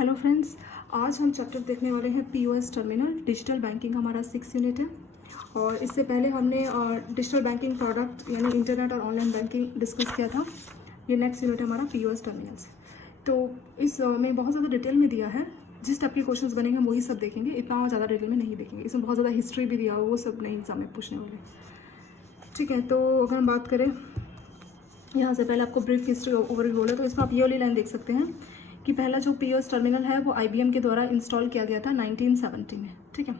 Hello friends, आज हम chapter देखने वाले हैं पीओएस टर्मिनल। डिजिटल बैंकिंग हमारा 6 यूनिट है और इससे पहले हमने डिजिटल बैंकिंग प्रोडक्ट यानी इंटरनेट और ऑनलाइन बैंकिंग डिस्कस किया था। ये नेक्स्ट यूनिट है हमारा पीओएस टर्मिनल्स। तो इस में बहुत ज़्यादा डिटेल में दिया है, जिस टाइप के क्वेश्चंस बनेंगे हम वही सब देखेंगे, इतना ज़्यादा डिटेल में नहीं देखेंगे। इसमें बहुत ज़्यादा हिस्ट्री भी दिया हो, वो सब नहीं एग्जाम में पूछने वाले। ठीक है, तो अगर हम बात करें यहाँ से पहले आपको ब्रीफ हिस्ट्री ओवरव्यू बोले तो इसमें आप ये वाली लाइन देख सकते हैं कि पहला जो पीओएस टर्मिनल है वो आईबीएम के द्वारा इंस्टॉल किया गया था 1970 में। ठीक है,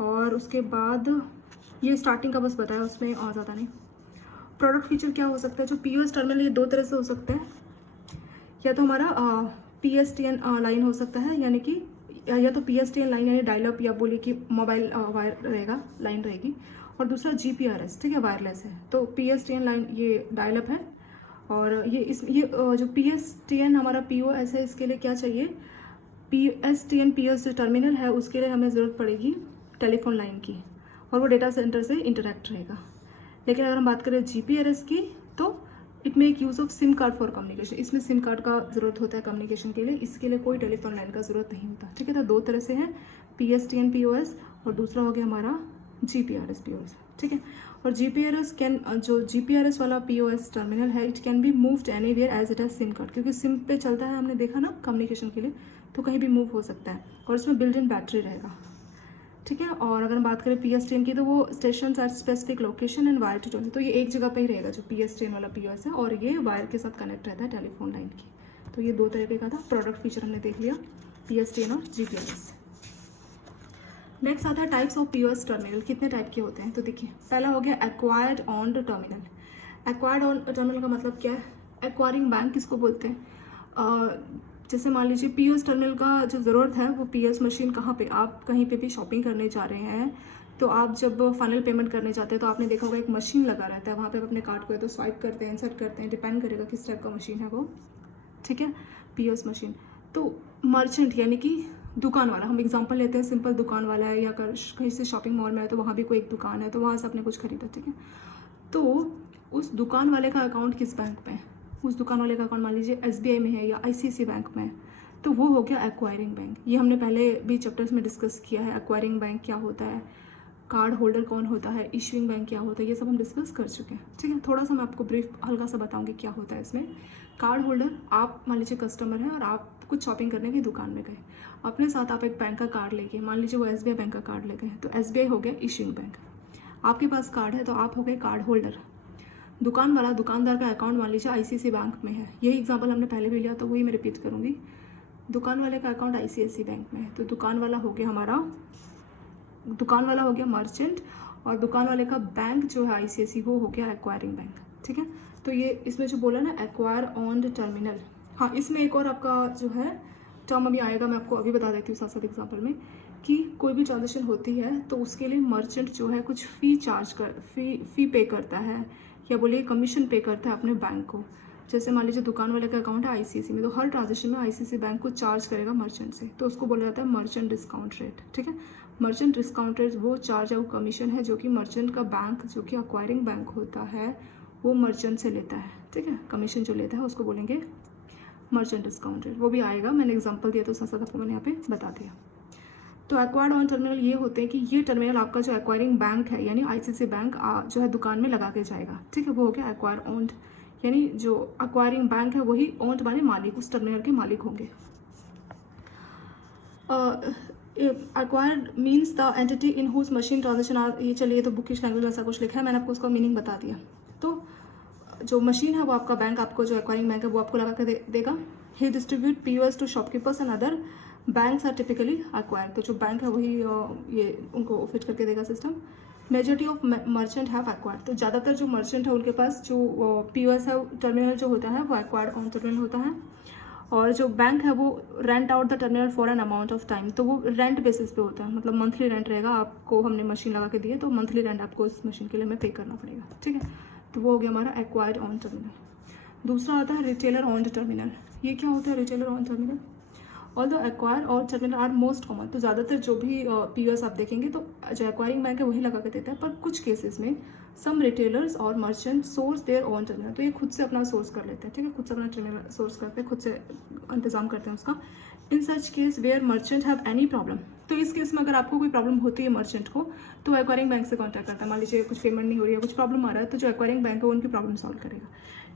और उसके बाद ये स्टार्टिंग का बस बताया, उसमें और ज़्यादा नहीं। प्रोडक्ट फीचर क्या हो सकता है, जो पीओएस टर्मिनल ये दो तरह से हो सकते हैं। या तो हमारा पीएसटीएन लाइन हो सकता है, यानी कि या तो पीएसटीएन लाइन यानी डायलअप, या बोलिए कि मोबाइल वायर रहेगा, लाइन रहेगी। और दूसरा जीपीआरएस, ठीक है, वायरलेस है। तो पीएसटीएन लाइन ये डायलअप है, और ये जो पीएसटीएन हमारा पीओएस है, इसके लिए क्या चाहिए, पीएसटीएन पीओएस जो टर्मिनल है उसके लिए हमें ज़रूरत पड़ेगी टेलीफोन लाइन की, और वो डेटा सेंटर से इंटरेक्ट रहेगा। लेकिन अगर हम बात करें जीपीआरएस की, तो it make use of SIM card for communication. इसमें सिम कार्ड का ज़रूरत होता है कम्युनिकेशन के लिए, इसके लिए कोई टेलीफोन लाइन का ज़रूरत नहीं होता। ठीक है, तो दो तरह से है, पीएसटीएन पीओएस और दूसरा हो गया हमारा जीपीआरएस पीओएस। ठीक है, और जीपीआरएस जो जीपीआरएस वाला पीओएस टर्मिनल है, it can be moved anywhere as it has SIM card, क्योंकि सिम पे चलता है, हमने देखा ना कम्युनिकेशन के लिए, तो कहीं भी मूव हो सकता है, और इसमें बिल्ट इन बैटरी रहेगा। ठीक है, और अगर हम बात करें पीएसटीएन की, तो वो station at specific location and wire to terminal, तो ये एक जगह पे ही रहेगा जो पीएसटीएन वाला पीओएस है, और ये वायर के साथ कनेक्ट रहता है टेलीफोन लाइन की। तो ये दो तरीके का था। प्रोडक्ट फीचर हमने देख लिया, पीएसटीएन और जीपीआरएस। नेक्स्ट आता है टाइप्स ऑफ पीओएस टर्मिनल, कितने टाइप के होते हैं। तो देखिए, पहला हो गया acquired on terminal. Acquired on terminal का मतलब क्या है, एक्वायरिंग बैंक किसको बोलते हैं। जैसे मान लीजिए पीओएस टर्मिनल का जो ज़रूरत है, वो पीओएस मशीन कहाँ पे, आप कहीं पे भी शॉपिंग करने जा रहे हैं, तो आप जब फाइनल पेमेंट करने जाते हैं तो आपने देखा होगा एक मशीन लगा रहता है, वहाँ पे आप अपने कार्ड को तो स्वाइप करते हैं, इंसर्ट करते हैं, डिपेंड करेगा किस टाइप का मशीन है वो। ठीक है, पीओएस मशीन। तो मर्चेंट यानी कि दुकान वाला, हम एग्जांपल लेते हैं, सिंपल दुकान वाला है, या कहीं से शॉपिंग मॉल में है तो वहाँ भी कोई एक दुकान है, तो वहाँ से आपने कुछ खरीदा। ठीक है, तो उस दुकान वाले का अकाउंट किस बैंक में है, उस दुकान वाले का अकाउंट मान लीजिए एसबीआई में है या आईसीआईसीआई बैंक में है, तो वो हो गया एक्वायरिंग बैंक। ये हमने पहले भी चैप्टर्स में डिस्कस किया है, एक्वायरिंग बैंक क्या होता है, कार्ड होल्डर कौन होता है, इशूइंग बैंक क्या होता है, ये सब हम डिस्कस कर चुके हैं। ठीक है, थोड़ा सा मैं आपको ब्रीफ हल्का सा बताऊंगी क्या होता है इसमें। कार्ड होल्डर, आप मान लीजिए कस्टमर हैं और आप कुछ शॉपिंग करने की दुकान में गए, अपने साथ आप एक बैंक का कार्ड लेके, मान लीजिए वो एसबीआई बैंक का कार्ड ले गए, तो एसबीआई हो गया इशूइंग बैंक। आपके पास कार्ड है तो आप हो गए कार्ड होल्डर। दुकान वाला, दुकानदार का अकाउंट मान लीजिए आईसीआईसीआई बैंक में है, यही एग्जाम्पल हमने पहले भी लिया, तो वही मैं रिपीट करूँगी। दुकान वाले का अकाउंट आईसीआईसीआई बैंक में है, तो दुकान वाला हो गया मर्चेंट, और दुकान वाले का बैंक जो है आईसीआईसीआई, वो हो गया एक्वायरिंग बैंक। ठीक है, तो ये इसमें जो बोला ना एक्वायर ऑन द टर्मिनल, हाँ, इसमें एक और आपका जो है टर्म अभी आएगा, मैं आपको अभी बता देती हूँ साथ साथ एग्जाम्पल में, कि कोई भी ट्रांजेक्शन होती है तो उसके लिए मर्चेंट जो है कुछ फ़ी पे करता है, या बोलिए कमीशन पे करता है अपने बैंक को। जैसे मान लीजिए दुकान वाले का अकाउंट है आईसीआईसीआई में, तो हर ट्रांजेक्शन में आईसीआईसीआई बैंक को चार्ज करेगा मर्चेंट से, तो उसको बोला जाता है मर्चेंट डिस्काउंट रेट। ठीक है, मर्चेंट डिस्काउंट रेट वो चार्ज है, वो कमीशन है जो कि मर्चेंट का बैंक, जो कि एक्वायरिंग बैंक होता है, वो मर्चेंट से लेता है। ठीक है, कमीशन जो लेता है उसको बोलेंगे मर्चेंट डिस्काउंट रेट। वो भी आएगा, मैंने एग्जांपल दिया तो साथ साथ आपको मैंने यहाँ पे बता दिया। तो एक्वायर्ड ऑन टर्मिनल ये होते हैं कि ये टर्मिनल आपका जो एक्वायरिंग बैंक है यानी आईसीआईसीआई बैंक जो है दुकान में लगा के जाएगा। ठीक है, वो हो गया एक्वायर ओन्ड, यानी जो एक्वायरिंग बैंक है वही ओन्ड माने मालिक, उस टर्मिनल के मालिक होंगे। Acquired means the entity in whose machine transaction are, ये चलिए तो बुकिश लैंग्वेज में ऐसा कुछ लिखा है, मैंने आपको उसका मीनिंग बता दिया। तो जो मशीन है वो आपका बैंक, आपको जो एक्वायरिंग बैंक है वो आपको लगा कर देगा। He distribute POS to shopkeepers and other banks are typically acquired, तो जो बैंक है वही ये उनको फिट करके देगा system. Majority of merchant have acquired, तो ज़्यादातर जो मर्चेंट है उनके पास जो पीओएस है टर्मिनल जो होता है वो एक्वायर्ड ऑन टर्मिनल होता है। और जो बैंक है वो rent out the terminal for an amount of time, तो वो रेंट बेसिस पे होता है, मतलब मंथली रेंट रहेगा, आपको हमने मशीन लगा के दी है तो मंथली रेंट आपको इस मशीन के लिए हमें पे करना पड़ेगा। ठीक है, तो वो हो गया हमारा एक्वायर्ड ऑन टर्मिनल। दूसरा आता है रिटेलर ऑन टर्मिनल। ये क्या होता है retailer on terminal, although acquire और टर्मिनल आर मोस्ट कॉमन, तो ज़्यादातर जो भी पीओएस आप देखेंगे तो जो एक्वायरिंग बैंक है वही लगा के देता है, पर कुछ केसेस में सम रिटेलर्स और merchant source their own terminal, तो ये खुद से अपना सोर्स कर लेते हैं। ठीक है, खुद से अपना टर्मिनल सोर्स करते हैं, खुद से इंतजाम करते हैं उसका। In such case where merchant have any problem, तो इस केस में अगर आपको कोई प्रॉब्लम होती है मर्चेंट को, तो एक्वायरिंग बैंक से कॉन्टैक्ट करता है। मान लीजिए कुछ पेमेंट नहीं हो रही है, कुछ प्रॉब्लम आ रहा है, तो जो एक्वायरिंग बैंक है वो उनकी प्रॉब्लम सॉल्व करेगा।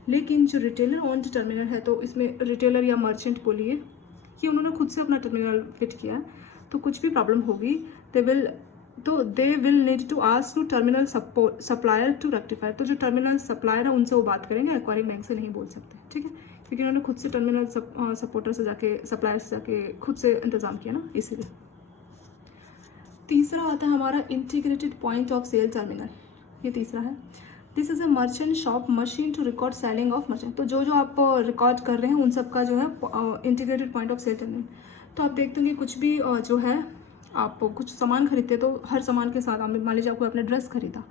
लेकिन जो रिटेलर ओन्ड टर्मिनल है, तो इसमें रिटेलर या मर्चेंट बोलिए कि उन्होंने खुद से अपना टर्मिनल फिट किया है, तो कुछ भी प्रॉब्लम होगी they will need to ask to terminal supplier to rectify. तो जो टर्मिनल सप्लायर है उनसे वो बात करेंगे, एक्वायरिंग बैंक से नहीं बोल सकते, ठीक है, क्योंकि उन्होंने खुद से टर्मिनल सपोर्टर से जाके, सप्लायर से जाके खुद से इंतज़ाम किया ना, इसीलिए। तीसरा आता है हमारा integrated point of sale terminal, ये तीसरा है। This is a merchant shop machine to record selling of merchant. तो जो आप रिकॉर्ड कर रहे हैं उन सब का जो है integrated point of sale terminal. तो आप देखते होंगे कुछ भी जो है, आप कुछ सामान खरीदते तो हर सामान के साथ, मान लीजिए आपको अपने ड्रेस खरीदा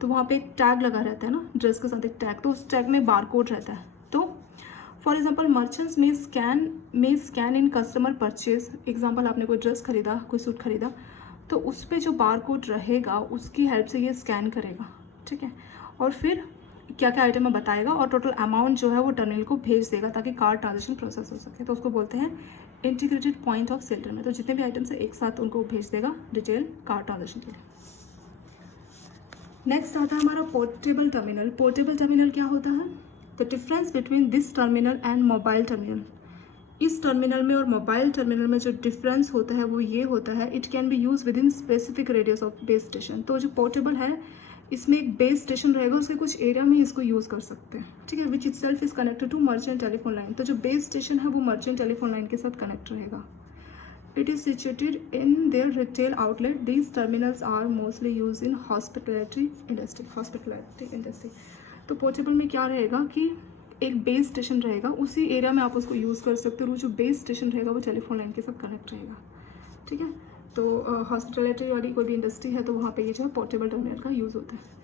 तो वहाँ पे एक टैग लगा रहता है ना, ड्रेस के साथ एक टैग, तो उस टैग में बारकोड रहता है। तो फॉर एग्जाम्पल मर्चेंट्स में scan in customer purchase. Example, आपने कोई ड्रेस खरीदा, कोई सूट खरीदा, तो उस पर जो बारकोड रहेगा उसकी हेल्प से ये स्कैन करेगा, ठीक है, और फिर क्या क्या आइटम में बताएगा और टोटल अमाउंट जो है वो टर्मिनल को भेज देगा ताकि कार्ड ट्रांजेक्शन प्रोसेस हो सके। तो उसको बोलते हैं integrated point of sale terminal. तो जितने भी आइटम्स है एक साथ उनको भेज देगा डिटेल कार्ड ट्रांजेक्शन के लिए। नेक्स्ट आता है हमारा पोर्टेबल टर्मिनल। पोर्टेबल टर्मिनल क्या होता है? The difference between this terminal and mobile terminal. इस टर्मिनल में और मोबाइल टर्मिनल में जो डिफरेंस होता है वो ये होता है, it can B use with in specific radius of base station. तो जो पोर्टेबल है इसमें एक बेस स्टेशन रहेगा, उसके कुछ एरिया में इसको यूज़ कर सकते हैं, ठीक है, which itself is connected to merchant telephone line. तो जो बेस स्टेशन है वो मर्चेंट टेलीफोन लाइन के साथ कनेक्ट रहेगा। It is situated in their retail outlet. These terminals are mostly use in hospitality industry. तो पोर्टेबल में क्या रहेगा कि एक बेस स्टेशन रहेगा, उसी एरिया में आप उसको यूज़ कर सकते हो। वो जो बेस स्टेशन रहेगा वो टेलीफोन लाइन के साथ कनेक्ट रहेगा, ठीक है। तो हॉस्पिटलिटी वाली कोई भी इंडस्ट्री है तो वहाँ पे ये जो है पोर्टेबल टर्मिनल का यूज़ होता है।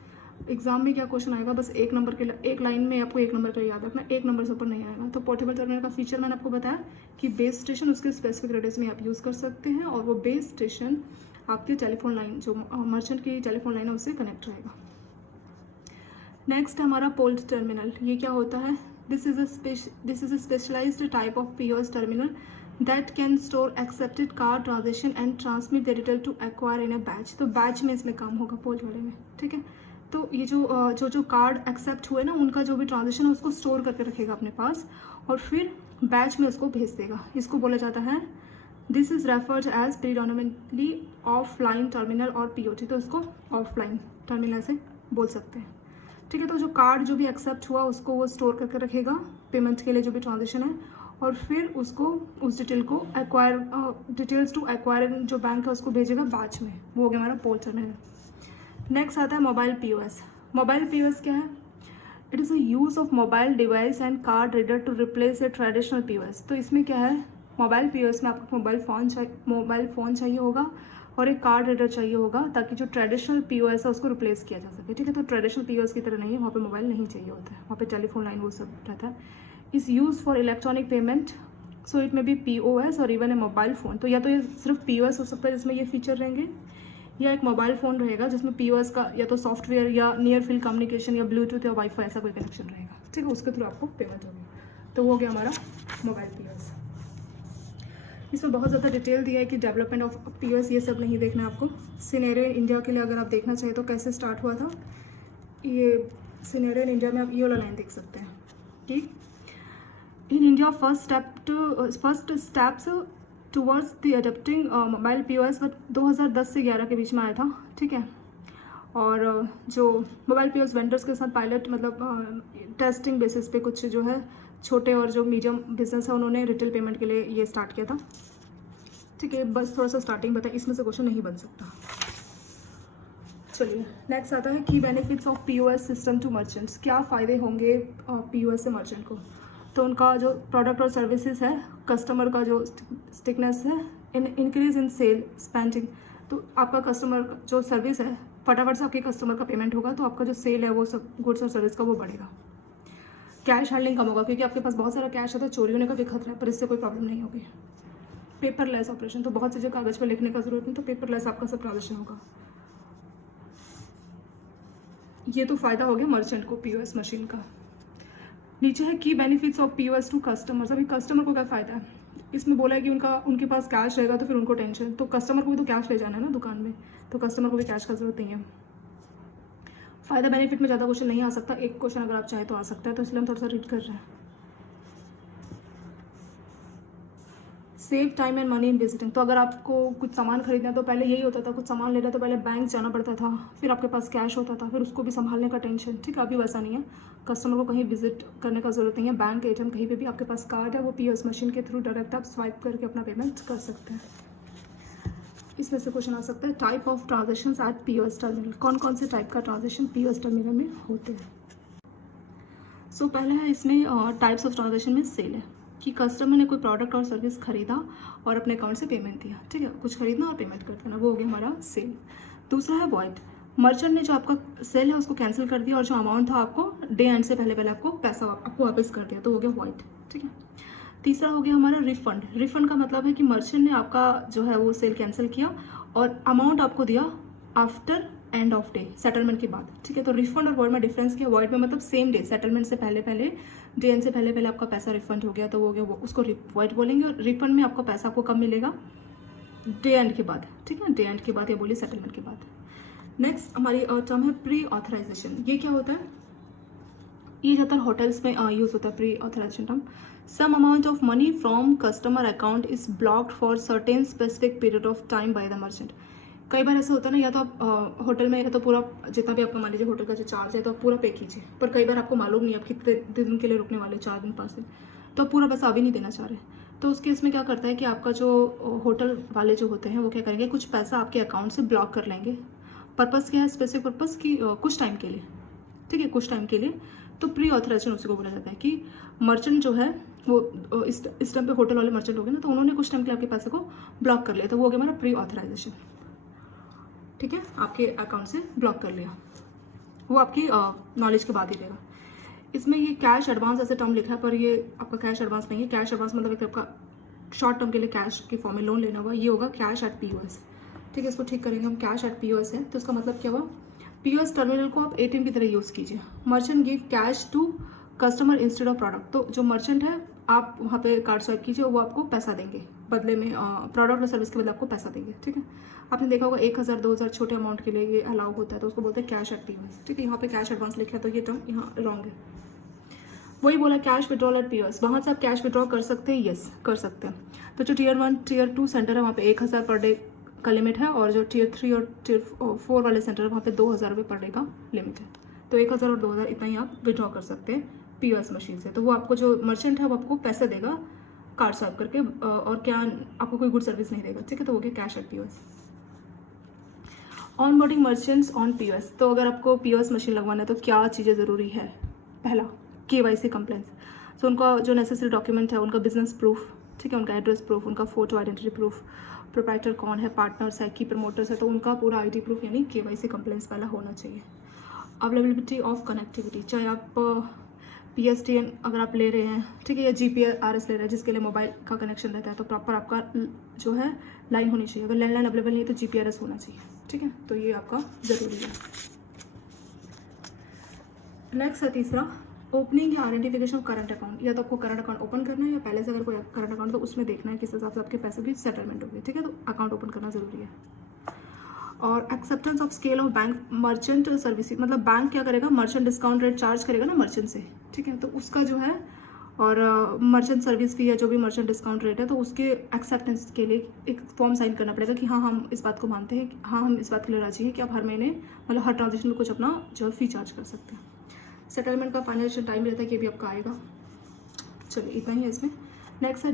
एग्जाम में क्या क्वेश्चन आएगा, बस एक नंबर के एक लाइन में आपको एक नंबर का याद रखना, एक नंबर से ऊपर नहीं आएगा। तो पोर्टेबल टर्मिनल का फीचर मैंने आपको बताया कि बेस स्टेशन उसके स्पेसिफिक रेडियस में आप यूज़ कर सकते हैं और वो बेस स्टेशन आपकी टेलीफोन लाइन, जो मर्चेंट की टेलीफोन लाइन है, उससे कनेक्ट रहेगा। नेक्स्ट हमारा पोल्ट टर्मिनल। ये क्या होता है? This is a specialised type of POS terminal that can store accepted card transaction and transmit the detail to acquire in a batch. तो बैच में इसमें काम होगा पोल्ट वाले में, ठीक है। तो ये जो कार्ड एक्सेप्ट हुए ना, उनका जो भी ट्रांजेक्शन है उसको स्टोर करके रखेगा अपने पास और फिर बैच में उसको भेज देगा। इसको बोला जाता है, this is referred as predominantly offline terminal और पीओटी। तो इसको ऑफलाइन टर्मिनल से बोल सकते हैं, ठीक है। तो जो कार्ड जो भी एक्सेप्ट हुआ उसको वो स्टोर करके रखेगा पेमेंट के लिए जो भी ट्रांजेक्शन है, और फिर उसको उस डिटेल को एक्वायर डिटेल्स टू एक्वायर जो बैंक है उसको भेजेगा बैच में। वो हो गया हमारा पोर्ट टर्मिनल। नेक्स्ट आता है मोबाइल पीओएस। मोबाइल पीओएस क्या है? It is a use of mobile device and card reader to replace a traditional POS. तो इसमें क्या है, मोबाइल पीओएस में आपको मोबाइल फ़ोन चाहिए होगा और एक कार्ड रीडर चाहिए होगा ताकि जो ट्रेडिशनल पीओएस है उसको रिप्लेस किया जा सके, ठीक है। तो ट्रेडिशनल पीओएस की तरह नहीं है, वहाँ पे मोबाइल नहीं चाहिए होता है, वहाँ पे टेलीफोन लाइन वो सब रहता है। Is use for electronic payment, so it में बी पीओएस और इवन ए मोबाइल फ़ोन। तो या तो ये सिर्फ पीओएस हो सकता है जिसमें ये फीचर रहेंगे, या एक मोबाइल फ़ोन रहेगा जिसमें पीओएस का या तो सॉफ्टवेयर या नियर फील्ड कम्युनिकेशन या ब्लूटूथ या वाईफाई ऐसा कोई कनेक्शन रहेगा, ठीक है, उसके थ्रू आपको पेमेंट होगी। तो वो हो गया हमारा मोबाइल पीओएस। इसमें बहुत ज़्यादा डिटेल दिया है कि डेवलपमेंट ऑफ पीओएस, ये सब नहीं देखना आपको। सिनेरियो इन इंडिया के लिए अगर आप देखना चाहें तो कैसे स्टार्ट हुआ था, ये सिनेरियो इन इंडिया में आप ये वाला लाइन देख सकते हैं कि in India first steps towards the adopting mobile POS, but 2010 से 11 के बीच में आया था, ठीक है। और जो मोबाइल पीओएस वेंडर्स के साथ पायलट मतलब टेस्टिंग बेसिस पे कुछ जो है छोटे और जो मीडियम बिजनेस है उन्होंने रिटेल पेमेंट के लिए ये स्टार्ट किया था, ठीक है। बस थोड़ा सा स्टार्टिंग बताया, इसमें से क्वेश्चन नहीं बन सकता। चलिए नेक्स्ट आता है की benefits of POS system to merchants. क्या फ़ायदे होंगे पीओएस से मर्चेंट को? तो उनका जो प्रोडक्ट और सर्विसेज है, कस्टमर का जो स्टिकनेस है, इंक्रीज इन सेल स्पेंडिंग। तो आपका कस्टमर जो सर्विस है, फटाफट से आपके कस्टमर का पेमेंट होगा तो आपका जो सेल है वो सब गुड्स और सर्विस का वो बढ़ेगा। कैश हैंडलिंग कम होगा क्योंकि आपके पास बहुत सारा कैश है तो चोरी होने का भी खतरा है, पर इससे कोई प्रॉब्लम नहीं होगी। पेपरलेस ऑपरेशन, तो बहुत चीज़ें कागज़ पर लिखने का जरूरत नहीं, तो पेपरलेस आपका सब ट्रांजेक्शन होगा। ये तो फ़ायदा हो गया मर्चेंट को पीओएस मशीन का। नीचे है की benefits of POS to customers. अभी कस्टमर को क्या फ़ायदा है? इसमें बोला है कि उनके पास कैश रहेगा तो फिर उनको टेंशन, तो कस्टमर को भी तो कैश ले जाना है ना दुकान में, तो कस्टमर को भी कैश का ज़रूरत नहीं है। फ़ायदा बेनिफिट में ज़्यादा क्वेश्चन नहीं आ सकता, एक क्वेश्चन अगर आप चाहे तो आ सकता है, तो इसलिए हम थोड़ा सा रीड कर रहे हैं। Save time and money in visiting, तो अगर आपको कुछ सामान खरीदना है तो पहले यही होता था, कुछ सामान लेना तो पहले बैंक जाना पड़ता था, फिर आपके पास कैश होता था, फिर उसको भी संभालने का टेंशन। ठीक है, अभी वैसा नहीं है, कस्टमर को कहीं विजिट करने का ज़रूरत नहीं है, बैंक एटीएम कहीं पे भी आपके पास कार्ड है, वो पीओएस मशीन के थ्रू डायरेक्ट आप स्वाइप करके अपना पेमेंट कर सकते हैं। इसमें से क्वेश्चन आ सकता है type of transactions at POS terminal, कौन कौन से टाइप का ट्रांजेक्शन पीओएस टर्मिनल में होते हैं। सो पहले है इसमें टाइप्स ऑफ ट्रांजेक्शन में सेल है कि कस्टमर ने कोई प्रोडक्ट और सर्विस खरीदा और अपने अकाउंट से पेमेंट दिया। ठीक है, कुछ खरीदना और पेमेंट कर देना, वो हो गया हमारा सेल। दूसरा है वॉइड, मर्चेंट ने जो आपका सेल है उसको कैंसिल कर दिया और जो अमाउंट था आपको डे एंड से पहले आपको पैसा आपको वापस कर दिया, तो हो गया वॉइड। ठीक है, तीसरा हो गया हमारा रिफंड। रिफंड का मतलब है कि मर्चेंट ने आपका जो है वो सेल कैंसिल किया और अमाउंट आपको दिया after end of day, settlement के बाद। ठीक है, तो रिफंड और वॉइड में डिफरेंस क्या, वॉइड में मतलब सेम डे, सेटलमेंट से पहले डे एंड से पहले आपका पैसा रिफंड हो गया तो वो हो गया, वो उसको वॉइड बोलेंगे। और रिफंड में आपका पैसा आपको कब मिलेगा, डे एंड के बाद। ठीक है, डे एंड के बाद या बोलिए सेटलमेंट के बाद। नेक्स्ट हमारी टर्म है प्री ऑथराइजेशन। ये क्या होता है, ये ज़्यादातर होटल्स में यूज़ होता है pre authorization term. Some amount of money from customer account is blocked for certain specific period of time by the merchant. कई बार ऐसा होता है ना, या तो आप होटल में या तो पूरा जितना भी आपका मान लीजिए होटल का जो चार्ज है तो आप पूरा पे कीजिए, पर कई बार आपको मालूम नहीं आप कितने दिन के लिए रुकने वाले, 4 दिन 5 दिन, तो आप पूरा पैसा अभी नहीं देना चाह रहे, तो उस केस में क्या करता है कि आपका जो होटल वाले जो होते हैं वो क्या करेंगे, कुछ पैसा आपके अकाउंट से ब्लॉक कर लेंगे। पर्पज़ क्या है, स्पेसिफिक पर्पज़ की कुछ टाइम के लिए। ठीक है, कुछ टाइम के लिए, तो प्री ऑथराइजेशन उसी को बोला जाता है कि मर्चेंट जो है वो इस टाइम पे होटल वाले मर्चेंट हो गए ना, तो उन्होंने कुछ टाइम के लिए आपके पैसे को ब्लॉक कर लिया, तो वो हो गया हमारा प्री ऑथराइजेशन। ठीक है, आपके अकाउंट से ब्लॉक कर लिया, वो आपकी नॉलेज के बाद ही देगा। इसमें ये कैश एडवांस ऐसे टर्म लिखा है, पर ये आपका कैश एडवांस नहीं है। कैश एडवांस मतलब एक आपका शॉर्ट टर्म के लिए कैश की फॉर्म में लोन लेना हुआ, ये होगा कैश एट पीओएस। ठीक है, इसको ठीक करेंगे हम, कैश एट पीओएस है तो इसका मतलब क्या हुआ, पीओएस टर्मिनल को आप एटीएम की तरह यूज़ कीजिए। Merchant give cash to customer instead of product, तो जो मर्चेंट है आप वहाँ पे कार्ड स्वाइप कीजिए, वो आपको पैसा देंगे बदले में, प्रोडक्ट और सर्विस के बदले आपको पैसा देंगे। ठीक है, आपने देखा होगा 1000 2000 छोटे अमाउंट के लिए ये अलाउ होता है, तो उसको बोलते हैं कैश एट पीओएस। ठीक है, यहाँ पे कैश एडवांस लिखा है तो ये टर्म यहाँ रॉन्ग है। वही बोला कैश विड्रॉल एट पीओएस, वहाँ से आप कैश विड्रॉ कर सकते हैं, यस कर सकते हैं। तो जो टियर 1 टियर 2 सेंटर है वहाँ पे 1000 पर डे का लिमिट है, और जो टियर 3 और टियर 4 वाले सेंटर है वहाँ पे 2000 रुपये पर डे का लिमिट है। तो 1000 और 2000 इतना ही आप विड्रॉ कर सकते हैं पीओएस मशीन से। तो वो आपको जो मर्चेंट है वो आपको पैसे देगा कार्ड स्वाइप करके, और क्या आपको कोई गुड सर्विस नहीं देगा। ठीक है, तो हो गया cash at POS. On boarding merchants on POS, तो अगर आपको पीओएस मशीन लगवाना है तो क्या चीज़ें ज़रूरी है, पहला केवाईसी कंप्लेंट्स, तो उनका जो नेसेसरी डॉक्यूमेंट है उनका बिजनेस प्रूफ, ठीक है, उनका एड्रेस प्रूफ, उनका फोटो आइडेंटिटी प्रूफ, प्रोप्राइटर कौन है, पार्टनर्स है की प्रमोटर्स है, तो उनका पूरा आईडी प्रूफ यानी केवाईसी कंप्लेंट्स पहला होना चाहिए। अवेलेबिलिटी ऑफ कनेक्टिविटी, चाहे आप PSTN अगर आप ले रहे हैं, ठीक है, या GPRS ले रहे हैं जिसके लिए मोबाइल का कनेक्शन रहता है, तो प्रॉपर आपका जो है लाइन होनी चाहिए। अगर लैंडलाइन अवेलेबल नहीं है तो GPRS होना चाहिए। ठीक है, तो ये आपका ज़रूरी है। नेक्स्ट है तीसरा, ओपनिंग या आइडेंटिफिकेशन ऑफ करंट अकाउंट, या तो आपको करंट अकाउंट ओपन करना है या पहले से अगर कोई करंट अकाउंट तो उसमें देखना है किस हिसाब से आपके पैसे भी सेटलमेंट हो गए। ठीक है, तो अकाउंट ओपन करना ज़रूरी है। और acceptance of scale of bank merchant service, मतलब बैंक क्या करेगा, मर्चेंट डिस्काउंट रेट चार्ज करेगा ना मर्चेंट से। ठीक है, तो उसका जो है, और मर्चेंट सर्विस फी या जो भी मर्चेंट डिस्काउंट रेट है, तो उसके एक्सेप्टेंस के लिए एक फॉर्म साइन करना पड़ेगा कि हाँ हम इस बात को मानते हैं, हाँ हम इस बात के लिए राजी हैं कि आप हर महीने मतलब हर ट्रांजेक्शन में कुछ अपना जो फ़ी चार्ज कर सकते हैं। सेटलमेंट का फाइनेंशियल टाइम रहता है कि भी आपका आएगा। चलिए इतना ही है इसमें। नेक्स्ट है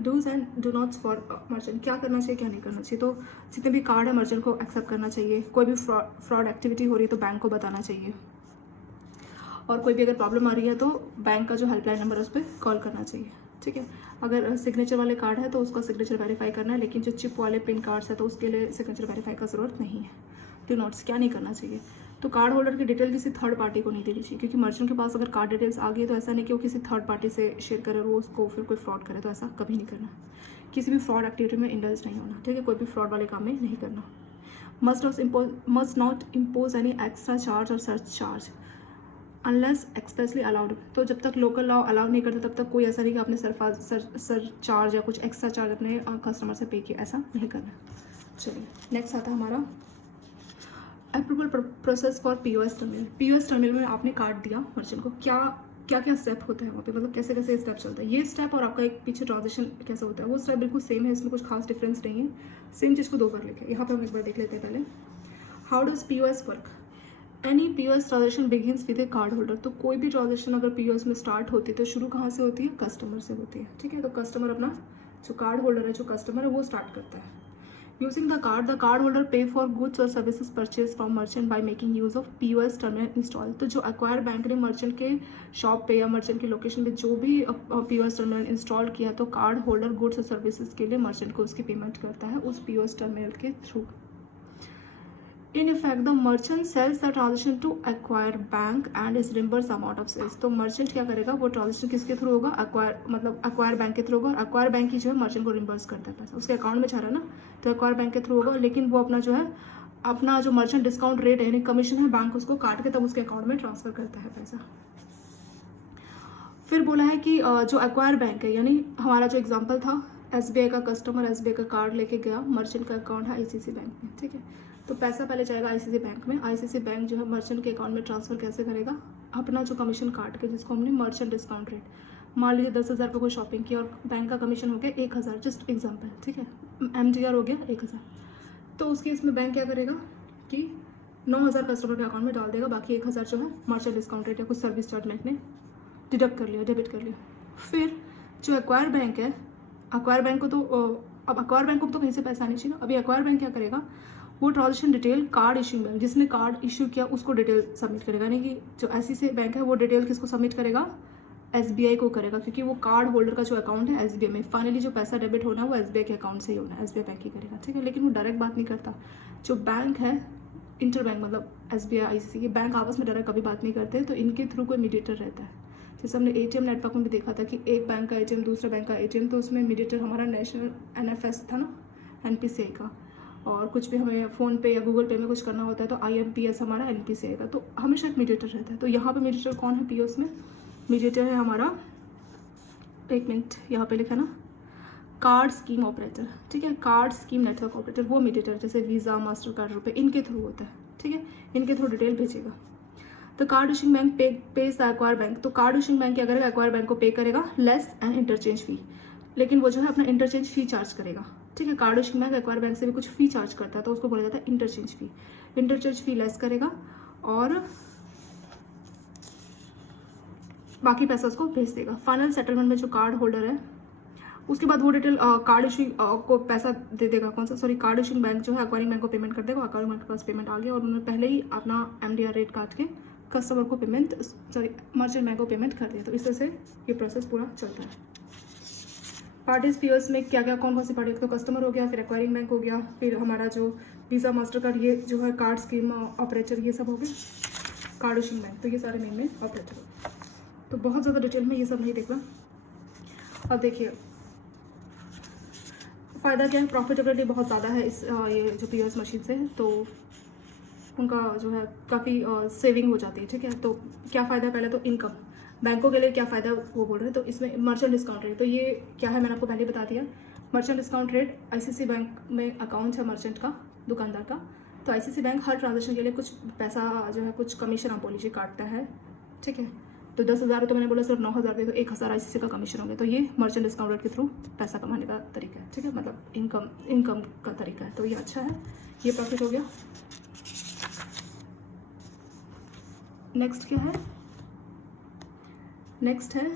dos and do nots for merchant, क्या करना चाहिए क्या नहीं करना चाहिए। तो जितने भी कार्ड है मर्चेंट को एक्सेप्ट करना चाहिए, कोई भी फ्रॉड एक्टिविटी हो रही है तो बैंक को बताना चाहिए, और कोई भी अगर प्रॉब्लम आ रही है तो बैंक का जो हेल्पलाइन नंबर है उस पर कॉल करना चाहिए। ठीक है, अगर सिग्नेचर वाले कार्ड है तो उसका सिग्नेचर वेरीफाई करना है, लेकिन जो चिप वाले पिन कार्ड्स है तो उसके लिए सिग्नेचर वेरीफाई का ज़रूरत नहीं है। डू नॉट्स क्या नहीं करना चाहिए, तो कार्ड होल्डर की डिटेल किसी थर्ड पार्टी को नहीं देनी चाहिए, क्योंकि मर्चेंट के पास अगर कार्ड डिटेल्स आ गई तो ऐसा नहीं कि वो किसी थर्ड पार्टी से शेयर करे और वो उसको फिर कोई फ्रॉड करे, तो ऐसा कभी नहीं करना। किसी भी फ्रॉड एक्टिविटी में इंडल्ज नहीं होना। ठीक है, कोई भी फ्रॉड वाले काम में नहीं करना। Must not impose any extra charge और surcharge, unless expressly allowed. तो जब तक लोकल लॉ अलाउ नहीं करता तब तक कोई ऐसा नहीं कि आपने सर चार्ज या कुछ एक्स्ट्रा चार्ज अपने कस्टमर से पे किया, ऐसा नहीं करना। चलिए नेक्स्ट आता है हमारा approval process for POS terminal. POS terminal में आपने कार्ड दिया मर्चेंट को, क्या क्या स्टेप होते हैं वहाँ पे, मतलब कैसे कैसे स्टेप चलता है। ये स्टेप और आपका एक पीछे ट्रांजेक्शन कैसे होता है वो स्टेप बिल्कुल सेम है, इसमें कुछ खास डिफरेंस नहीं है। सेम चीज़ को दो बार लिखे, यहाँ पे हम एक बार देख लेते हैं पहले। How does POS work? Any POS transaction begins with A card holder. तो कोई भी ट्रांजेक्शन अगर POS में स्टार्ट होती है तो शुरू कहाँ से होती है? कस्टमर से होती है, ठीक है। तो कस्टमर अपना जो कार्ड होल्डर है, जो कस्टमर है वो स्टार्ट करता है। यूजिंग द कार्ड होल्डर पे फॉर गुड्स और services purchase from merchant by making use of POS terminal install. तो जो एक्वायर बैंक ने मर्चेंट के शॉप पे या मर्चेंट के लोकेशन पे जो भी POS टर्मिनल इंस्टॉल किया तो कार्ड होल्डर गुड्स और सर्विसेज के लिए मर्चेंट को उसकी पेमेंट करता है उस POS टर्मिनल के through. In effect the merchant sells the transaction to acquire bank and is reimburse amount of sales. तो मर्चेंट क्या करेगा, वो ट्रांजेक्शन किसके थ्रू होगा? एक्वायर बैंक के थ्रू होगा, और एक्वायर बैंक ही जो है मर्चेंट को रिम्बर्स करता है पैसा, उसके अकाउंट में जा रहा है ना, तो एक्वायर बैंक के थ्रू होगा। लेकिन वो अपना जो है अपना जो मर्चेंट डिस्काउंट रेट है यानी कमीशन है, बैंक उसको काट के तब उसके अकाउंट में ट्रांसफर करता है पैसा। फिर बोला है कि जो एक्वायर बैंक है, यानी हमारा जो एग्जाम्पल था SBI का कस्टमर SBI का कार्ड लेके गया, मर्चेंट का अकाउंट है ICICI बैंक में, ठीक है। तो पैसा पहले जाएगा ICICI बैंक में, ICICI बैंक जो है मर्चेंट के अकाउंट में ट्रांसफ़र कैसे करेगा? अपना जो कमीशन काट के, जिसको हमने मर्चेंट डिस्काउंट रेट, मान लीजिए 10,000 का कोई शॉपिंग किया और बैंक का कमीशन हो गया 1,000, जस्ट एग्जाम्पल, ठीक है। MDR हो गया 1,000। तो उस केस में बैंक क्या करेगा कि 9,000 कस्टमर के अकाउंट में डाल देगा, बाकी 1,000 जो है मर्चेंट डिस्काउंट रेट या कुछ सर्विस चार्ज बैंक ने डिडक्ट कर लिया, डेबिट कर लिया। फिर जो एक्वायर बैंक है, एक्वायर बैंक को तो अब एक्वायर बैंक को तो कहीं से पैसा नहीं चाहिए। अभी एक्वायर बैंक क्या करेगा, वो transaction detail card issuing bank, जिसने कार्ड इशू किया उसको डिटेल सबमिट करेगा, यानी कि जो ICICI बैंक है वो डिटेल किसको सबमिट करेगा? SBI को करेगा, क्योंकि वो कार्ड होल्डर का जो अकाउंट है SBI में, फाइनली जो पैसा डेबिट होना है वो SBI के अकाउंट से ही होना है, SBI बैंक ही करेगा, ठीक है। लेकिन वो डायरेक्ट बात नहीं करता। जो बैंक है इंटर बैंक, मतलब SBI ICICI के बैंक आपस में डायरेक्ट कभी बात नहीं करते, तो इनके थ्रू कोई मीडिएटर रहता है। जैसे हमने ATM नेटवर्क में भी देखा था कि एक बैंक का ATM दूसरे बैंक का ATM, तो उसमें मीडिएटर हमारा नेशनल NFS था ना, NPCI का। और कुछ भी हमें फ़ोन पे या गूगल पे में कुछ करना होता है तो IMPS हमारा NPCI का, तो हमेशा एक मीडिएटर रहता है। तो यहाँ पे मीडिएटर कौन है POS में? मीडिएटर है हमारा, एक मिनट यहाँ पे लिखा ना, कार्ड स्कीम ऑपरेटर, ठीक है। कार्ड स्कीम नेटवर्क ऑपरेटर वो मीडिएटर, जैसे वीज़ा, मास्टर कार्ड, रुपए, इनके थ्रू होता है, ठीक है। इनके थ्रू डिटेल भेजेगा। तो card issuing bank page the acquire bank. तो कार्ड इशूइंग बैंक क्या करेगा? एक्वायर बैंक को पे करेगा लेस एंड इंटरचेंज फी, लेकिन वो जो है अपना इंटरचेंज फी चार्ज करेगा, ठीक है। Card issuing bank acquire bank से भी कुछ फी चार्ज करता है तो उसको बोला जाता है इंटरचेंज फी। इंटरचेंज फी लेस करेगा और बाकी पैसा उसको भेज देगा। फाइनल सेटलमेंट में जो कार्ड होल्डर है उसके बाद वो डिटेल कार्ड इशूइंग को पैसा दे देगा, कौन सा, सॉरी, कार्ड इशूइंग बैंक जो है एक्वायरिंग बैंक को पेमेंट कर देगा। एक्वायरिंग बैंक के पास पेमेंट आ गया और उन्होंने पहले ही अपना MDR रेट काट के कस्टमर को पेमेंट, सॉरी, मर्चेंट बैंक को पेमेंट कर दिया। तो इस तरह से ये प्रोसेस पूरा चलता है। पार्टीज POS में क्या क्या, कौन कौन सी पार्टी, तो कस्टमर हो गया, फिर एक्वायरिंग बैंक हो गया, फिर हमारा जो वीज़ा, मास्टर कार्ड, ये जो है कार्ड स्कीम ऑपरेटर, ये सब हो गए, कार्ड इशूइंग बैंक, तो ये सारे मेन ऑपरेटर हो। तो बहुत ज़्यादा डिटेल में ये सब नहीं देखना। अब देखिए फ़ायदा क्या है, प्रॉफिटेबिलिटी बहुत ज़्यादा है इस ये जो POS मशीन से, तो उनका जो है काफ़ी सेविंग हो जाती है, ठीक है। तो क्या फ़ायदा है, पहले तो इनकम, बैंकों के लिए क्या फ़ायदा वो बोल रहे हैं। तो इसमें मर्चेंट डिस्काउंट रेट, तो ये क्या है मैंने आपको पहले बता दिया। Merchant discount rate, ICICI bank में अकाउंट है मर्चेंट का, दुकानदार का, तो ICICI बैंक हर ट्रांजेक्शन के लिए कुछ पैसा जो है, कुछ कमीशन आप बोल लीजिए काटता है, ठीक है। तो 10,000 तो मैंने बोला सिर्फ 9,000 दे, तो 1,000 ICICI का कमीशन हो गया। तो ये मर्चेंट डिस्काउंट रेट के थ्रू पैसा कमाने का तरीका है, ठीक है, मतलब इनकम का तरीका है। तो ये अच्छा है, ये प्रॉफिट हो गया। नेक्स्ट क्या है, नेक्स्ट है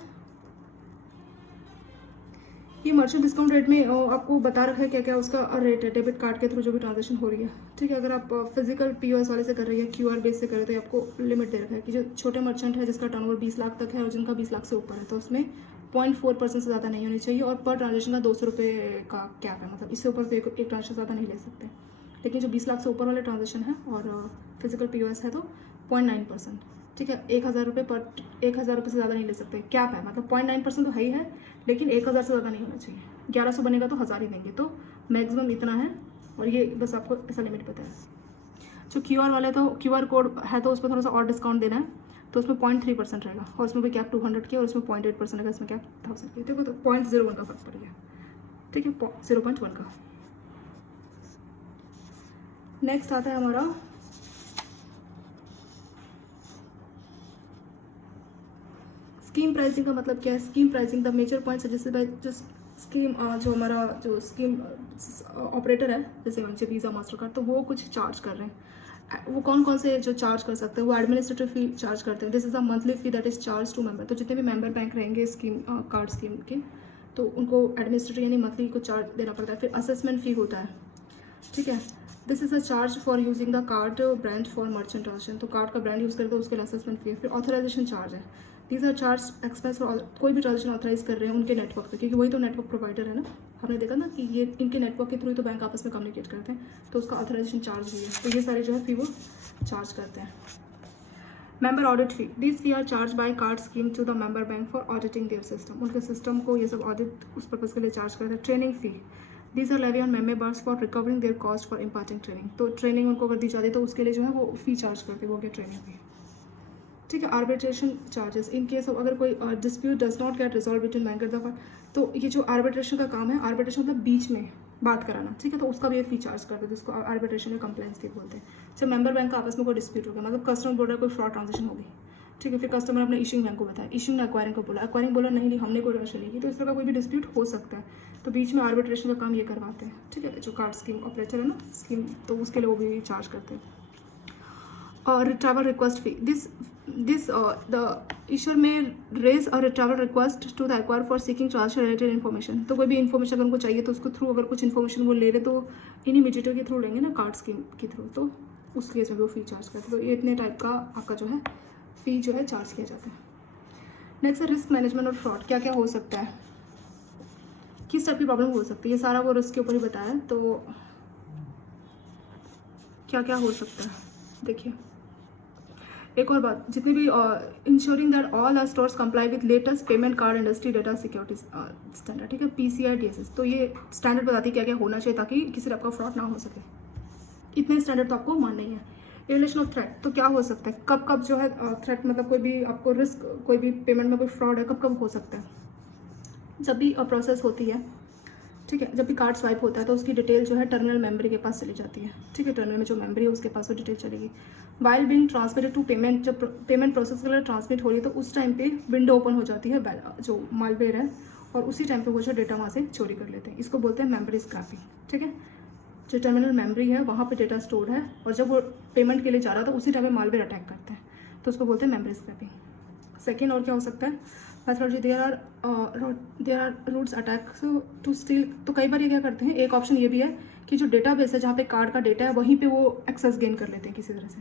ये मर्चेंट डिस्काउंट रेट में आपको बता रखा है क्या क्या उसका रेट है, डेबिट कार्ड के थ्रू जो भी ट्रांजेक्शन हो रही है, ठीक है। अगर आप फिजिकल POS वाले से कर रही है, QR बेस से कर रहे हो, तो आपको लिमिट दे रखा है कि जो छोटे मर्चेंट है जिसका टर्नओवर 20 लाख तक है और जिनका 20 लाख से ऊपर है, तो उसमें 0.4% से ज़्यादा नहीं होनी चाहिए, और पर ट्रांजेक्शन का 200 रुपये का कैप है, मतलब इससे ऊपर तो एक ट्रांजेक्शन ज़्यादा नहीं ले सकते। लेकिन जो 20 लाख से ऊपर वाले ट्रांजेक्शन है और फिजिकल POS है तो 0.9%, ठीक है। 1,000 रुपये पर 1,000 रुपये से ज़्यादा नहीं ले सकते, कैप है, मतलब 0.9% तो है ही है, लेकिन 1,000 से ज़्यादा नहीं होना चाहिए। 1,100 बनेगा तो 1,000 ही देंगे, तो मैक्सिमम इतना है, और ये बस आपको ऐसा लिमिट पता है। जो QR वाले, तो QR कोड है तो उस पर थोड़ा सा और डिस्काउंट देना है। तो उसमें 0.3% रहेगा, और उसमें भी कैप 200 की, और उसमें 0.8% रहेगा, इसमें कैप 1000 की। देखो तो 0.01 का फर्क पड़ गया, ठीक है, 0.1 का। नेक्स्ट आता है हमारा स्कीम प्राइसिंग का मतलब क्या है। Scheme pricing the major point suggested by जो स्कीम जो हमारा जो स्कीम ऑपरेटर है, जैसे वीज़ा मास्टर कार्ड, तो वो कुछ चार्ज कर रहे हैं। वो कौन कौन से जो चार्ज कर सकते हैं, वो एडमिनिस्ट्रेटिव फी चार्ज करते हैं। This is a monthly fee that is charge to member. तो जितने भी मेंबर बैंक रहेंगे स्कीम कार्ड स्कीम के, तो उनको एडमिनिस्ट्रेटिव यानी मंथली को चार्ज देना पड़ता है। फिर असेसमेंट फ़ी होता है, ठीक है। This is a charge for using the card brand for merchant transaction, तो कार्ड का ब्रांड यूज़ करते हैं उसके लिए असेसमेंट फी है। फिर ऑथराइजेशन चार्ज है। These are charge expense for कोई भी ट्रांजेक्शन ऑथराइज कर रहे हैं उनके नेटवर्क पे, क्योंकि वही तो नेटवर्क प्रोवाइडर है ना। हमने देखा ना कि ये इनके नेटवर्क के थ्रू तो बैंक आपस में कम्युनिकेट करते हैं, तो उसका ऑथराइजेशन चार्ज भी है। तो ये सारे जो है फी वो चार्ज करते हैं। Member audit fee, this fee are charge by card scheme to the member bank for auditing their system, उनके सिस्टम को ये सब ऑडिट उस पर्पज़ के लिए चार्ज करते हैं। Training fee, these are levy on members for recovering their cost for imparting training, तो ट्रेनिंग उनको अगर दी जाती है तो उसके लिए जो है वो फी चार्ज करते हैं, वो क्या ट्रेनिंग फी, ठीक है। Arbitration charges, in case of अगर कोई dispute does not get resolve between banker दफा, तो ये जो आर्बिट्रेशन का काम है, आर्बिट्रेशन मतलब बीच में बात कराना, ठीक है, तो उसका भी ये फी चार्ज करते हैं, जिसको आर्बिट्रेशन में कंप्लेंट्स फी बोलते हैं। जब मेंबर बैंक का आपस में कोई डिस्प्यूट होगा, मतलब कस्टमर बोल रहा है कोई फ्रॉड ट्रांजेक्शन होगी, ठीक है, फिर कस्टमर अपने इशूइंग बैंक को बताया, इशूइंग ने एक्वायरिंग को बोला, एक्वायरिंग बोला नहीं हमने कोई रश नहीं की, तो इस तरह का कोई भी डिस्प्यूट हो सकता है, तो बीच में आर्बिट्रेशन का काम ये करवाते हैं, ठीक है। जो कार्ड स्कीम ऑपरेटर है ना स्कीम, तो उसके लिए वो भी चार्ज करते हैं। और retrieval request fee, this the issuer may raise a retrieval request to the acquirer for seeking transfer related information, तो कोई भी इन्फॉर्मेशन अगर उनको चाहिए तो उसको थ्रू अगर कुछ इन्फॉर्मेशन वो ले रहे तो इन्हीं मीडिएटर के थ्रू लेंगे ना, कार्ड स्कीम के थ्रू, तो उस केस में वो फी चार्ज करते हैं। तो ये इतने टाइप का आपका जो है फी जो है चार्ज किया जाता है। नेक्स्ट है रिस्क मैनेजमेंट और फ्रॉड, क्या क्या हो सकता है, किस टाइप की प्रॉब्लम हो सकती है, ये सारा वो रिस्क के ऊपर ही बताया है। तो क्या क्या हो सकता है देखिए। एक और बात, जितनी भी ensuring that all our stores comply with latest payment card industry data security standard, ठीक है, PCI DSS, तो ये स्टैंडर्ड बताती है क्या क्या होना चाहिए ताकि किसी टाइप का फ्रॉड ना हो सके। इतने स्टैंडर्ड तो आपको मानना ही है। रिलेशन ऑफ थ्रेट, तो क्या हो सकता है, कब कब जो है थ्रेट, मतलब कोई भी आपको रिस्क, कोई भी पेमेंट में कोई फ्रॉड है कब कब हो सकता है, जब भी प्रोसेस होती है, ठीक है, जब भी कार्ड स्वाइप होता है तो उसकी डिटेल जो है टर्मिनल मेमोरी के पास चली जाती है, ठीक है, टर्मिनल में जो मेमोरी है उसके पास वो डिटेल चलेगी। While being transmitted to payment, जब पेमेंट प्रोसेस के लिए ट्रांसमिट हो रही है तो उस टाइम पे विंडो ओपन हो जाती है जो मालवेयर है, और उसी टाइम पे वो जो डेटा वहाँ से चोरी कर लेते हैं, इसको बोलते हैं मेमोरी स्क्रैपिंग, ठीक है। जो टर्मिनल मेमोरी है वहाँ पे डेटा स्टोर है, और जब वो पेमेंट के लिए जा रहा था उसी टाइम पे मालवेयर अटैक करते हैं, तो उसको बोलते हैं मेमोरी स्क्रैपिंग। सेकेंड और क्या हो सकता है, methodology, there are roots attacks to steal, तो कई बार ये क्या करते हैं, एक ऑप्शन ये भी है कि जो डेटाबेस है जहाँ पे कार्ड का डेटा है वहीं पे वो एक्सेस गेन कर लेते हैं किसी तरह से,